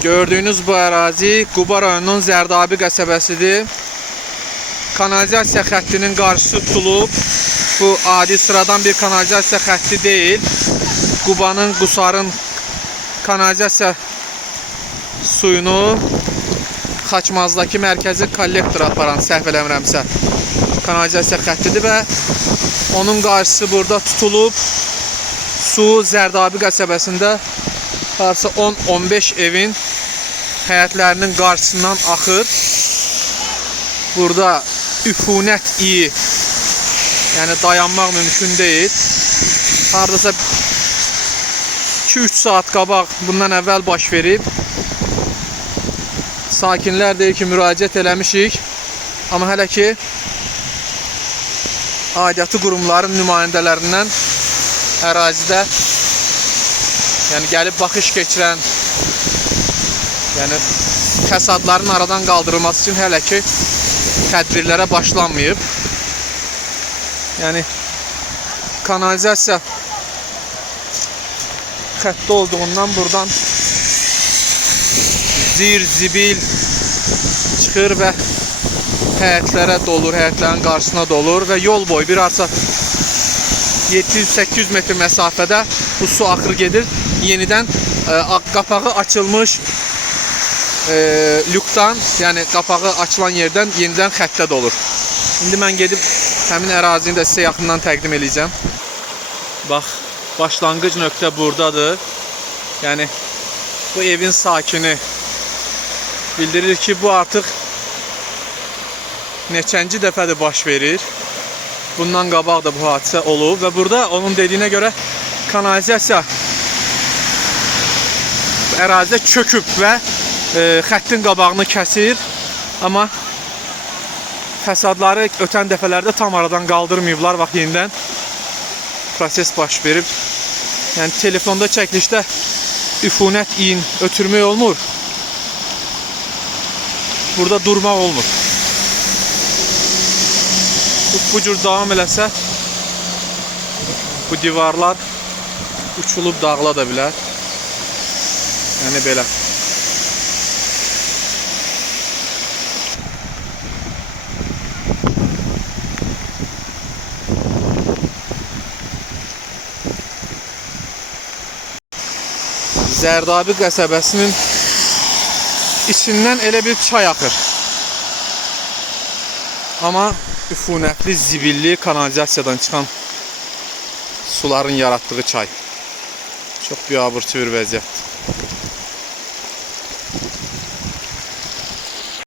Gördüyünüz bu ərazi Quba rayonunun Zərdabi qəsəbəsidir. Kanalizasiya xəttinin qarşısı tutulub. Bu adi sıradan bir kanalizasiya xətti deyil. Qubanın, Qusarın kanalizasiya suyunu Xaçmazdakı mərkəzi kollektora aparan, səhv eləmirəmsə, kanalizasiya xəttidir və onun qarşısı burada tutulub. Su Zərdabi qəsəbəsində varsa 10-15 evin həyətlərinin qarşısından axır. Burada üfunət iyi, yəni dayanmaq mümkün deyil. Haradasa 2-3 saat qabaq bundan əvvəl baş verib. Sakinlər deyir ki, müraciət eləmişik. Amma hələ ki, aidiyyatı qurumların nümayəndələrindən ərazidə, yəni gəlib baxış keçirən, yəni fəsadların aradan qaldırılması üçün hələ ki tədbirlərə başlanmayıb. Yəni kanalizasiya xətti olduğundan buradan zir, zibil çıxır və həyətlərə dolur, həyətlərin qarşısına dolur və yol boyu bir arsa 700-800 metr məsafədə bu su axır gedir. Yenidən qapağı açılmış lükdan, yəni qapağı açılan yerdən yenidən xəttə dolur. İndi mən gedib həmin ərazini də sizə yaxından təqdim edəcəm. Bax, başlanğıc nöqtə buradadır. Yəni bu evin sakini bildirir ki, bu artıq neçənci dəfədir baş verir. Bundan qabaq da bu hadisə olub və burada onun dediyinə görə kanalizasiya ərazidə çöküb və xəttin qabağını kəsir. Amma fəsadları ötən dəfələrdə tam aradan qaldırmayıblar. Bax, yenidən proses baş verib. Yəni telefonda çəkilişdə üfunət iyin ötürmək olmur. Burada durmaq olmur. Bu cür davam eləsə bu divarlar uçulub dağıla da bilər. Yəni belə. Zərdabi qəsəbəsinin içindən elə bir çay axır. Amma üfunətli, zibilli kanalizasiyadan çıxan suların yaratdığı çay. Çox biabırçı bir vəziyyətdir.